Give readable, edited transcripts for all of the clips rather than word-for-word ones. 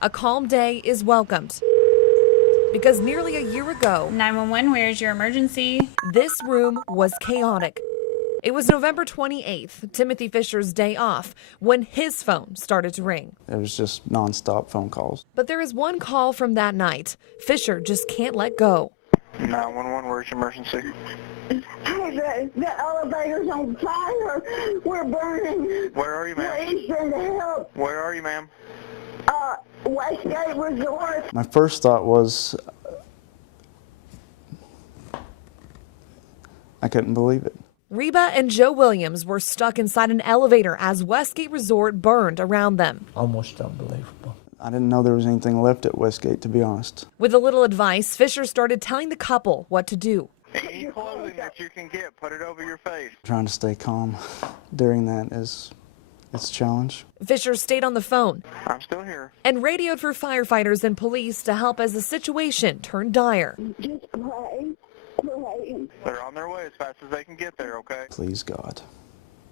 a calm day is welcomed. Because nearly a year ago, 911, where's your emergency? this room was chaotic. It was November 28th, Timothy Fisher's day off, when his phone started to ring. It was just nonstop phone calls. But there is one call from that night. Fisher just can't let go. 911, where's your emergency? Hey, the elevator's on fire. We're burning. Where are you, ma'am? Please send help. Where are you, ma'am? Westgate Resort. My first thought was, I couldn't believe it. Reba and Joe Williams were stuck inside an elevator as Westgate Resort burned around them. Almost unbelievable. I didn't know there was anything left at Westgate, to be honest. With a little advice, Fisher started telling the couple what to do. Any clothing that you can get, put it over your face. Trying to stay calm during that it's a challenge. Fisher stayed on the phone I'm still here. and radioed for firefighters and police to help as the situation turned dire. Just pray. They're on their way as fast as they can get there, okay? Please, God,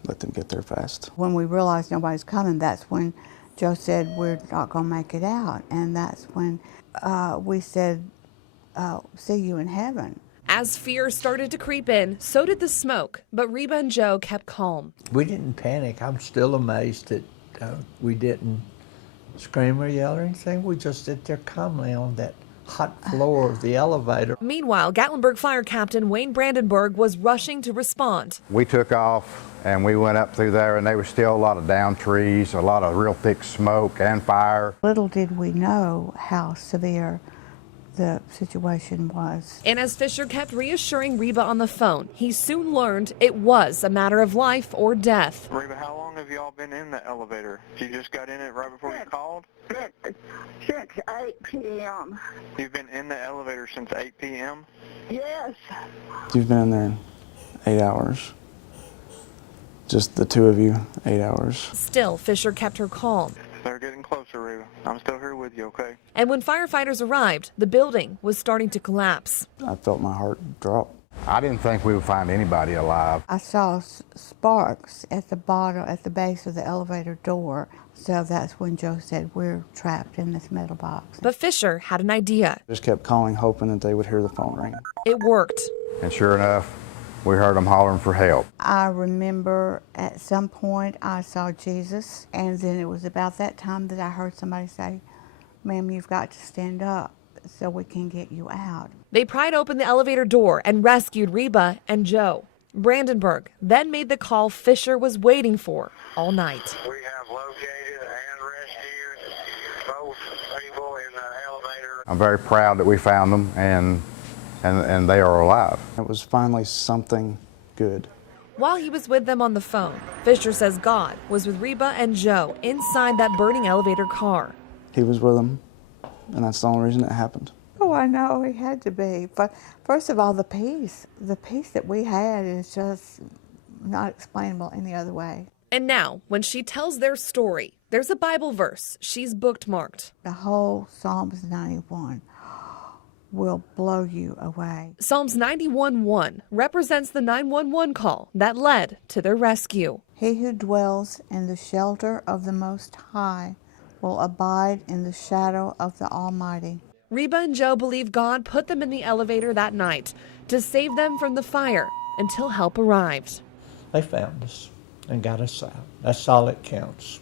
let them get there fast. When we realized nobody's coming, that's when Joe said, we're not going to make it out. And that's when we said, see you in heaven. As fear started to creep in, so did the smoke, but Reba and Joe kept calm. We didn't panic. I'm still amazed that we didn't scream or yell or anything. We just sit there calmly on that hot floor of the elevator. Meanwhile, Gatlinburg Fire Captain Wayne Brandenburg was rushing to respond. We took off and we went up through there, and there was still a lot of down trees, a lot of real thick smoke and fire. Little did we know how severe the situation was. And as Fisher kept reassuring Reba on the phone, he soon learned it was a matter of life or death. Reba, how long have y'all been in the elevator? You just got in it right before you called? Since 8 p.m. You've been in the elevator since 8 p.m.? Yes. You've been in there 8 hours. Just the two of you, 8 hours. Still, Fisher kept her calm. They're getting closer, Reba. I'm still here with you, okay? And when firefighters arrived, the building was starting to collapse. I felt my heart drop. I didn't think we would find anybody alive. I saw sparks at the bottom, at the base of the elevator door. So that's when Joe said, we're trapped in this metal box. But Fisher had an idea. Just kept calling, hoping that they would hear the phone ring. It worked. And sure enough, we heard them hollering for help. I remember at some point I saw Jesus, and then it was about that time that I heard somebody say, ma'am, you've got to stand up so we can get you out. They pried open the elevator door and rescued Reba and Joe. Brandenburg then made the call Fisher was waiting for all night. We have located and rescued both people in the elevator. I'm very proud that we found them, and they are alive. It was finally something good. While he was with them on the phone, Fisher says God was with Reba and Joe inside that burning elevator car. He was with them, and that's the only reason it happened. Oh, I know, he had to be. But first of all, the peace that we had is just not explainable any other way. And now, when she tells their story, there's a Bible verse she's bookmarked. The whole Psalms 91 will blow you away. Psalms 91:1 represents the 911 call that led to their rescue. He who dwells in the shelter of the Most High will abide in the shadow of the Almighty. Reba and Joe believe God put them in the elevator that night to save them from the fire until help arrived. They found us and got us out. That's all that counts.